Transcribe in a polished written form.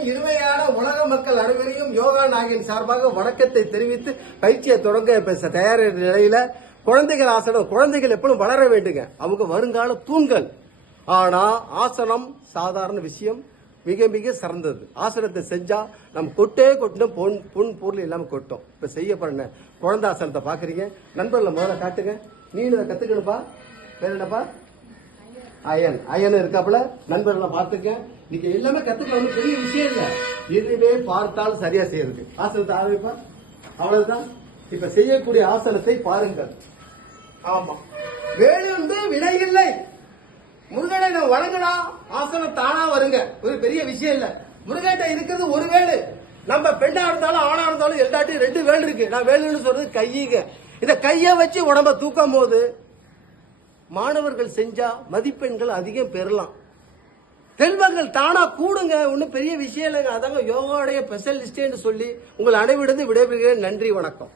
அனைவரையும் இருமையான உலக மக்கள் அனைவரையும் யோகா நாகின் சார்பாக வணக்கத்தை தெரிவித்து பயிற்சியை தொடங்க பேச தயார் நிலையில குழந்தைகள் ஆசனம். குழந்தைகள் எப்பவும் வளர வேண்டுங்க, அவங்க வருங்கால தூண்கள். ஆனா ஆசனம் சாதாரண விஷயம், மிக மிக சிறந்தது. ஆசனத்தை செஞ்சா நம்ம கொட்டணும் பொன் பொருள் இல்லாம கொட்டும். இப்ப செய்ய பண்ண குழந்தை ஆசனத்தை பாக்குறீங்க, நண்பர்களை முதல்ல காட்டுங்க. நீ இதை கத்துக்கணுப்பா. வேற என்னப்பா? அயன் இருக்காப்புல. நண்பர்களை பார்த்துக்க. நீங்க எல்லாமே கத்துக்கலாம், பெரிய விஷயம் இல்ல. எதுவுமே பார்த்தால் சரியா செய்யறது. ஆசனத்தை ஆரம்பிப்பா, அவ்வளவுதான். இப்ப செய்யக்கூடிய ஆசனத்தை பாருங்கள். ஆமா, வேணுண்டு வினை இல்லை. முருகனை நம்ம வணங்கினா ஆசனம் தானா வருங்க. ஒரு பெரிய விஷயம் இல்ல. முருகன்ட்ட இருக்கிறது ஒரு வேலு. நம்ம பெண்ணா இருந்தாலும் ஆணா இருந்தாலும் எல்லாத்தையும் 2 வேல் இருக்கு. நான் வேலுன்னு சொல்றது கையிங்க. இந்த கைய வச்சு உடம்ப தூக்கும் போது மாணவர்கள் செஞ்சா மதிப்பெண்கள் அதிகம் பெறலாம். செல்வங்கள் தானா கூடுங்க. ஒன்னும் பெரிய விஷயம் இல்லைங்க. அதாங்க யோகாவுடைய ஸ்பெஷலிஸ்ட் சொல்லி உங்கள் அனைவரிடம் விடைபெறுகிறேன். நன்றி, வணக்கம்.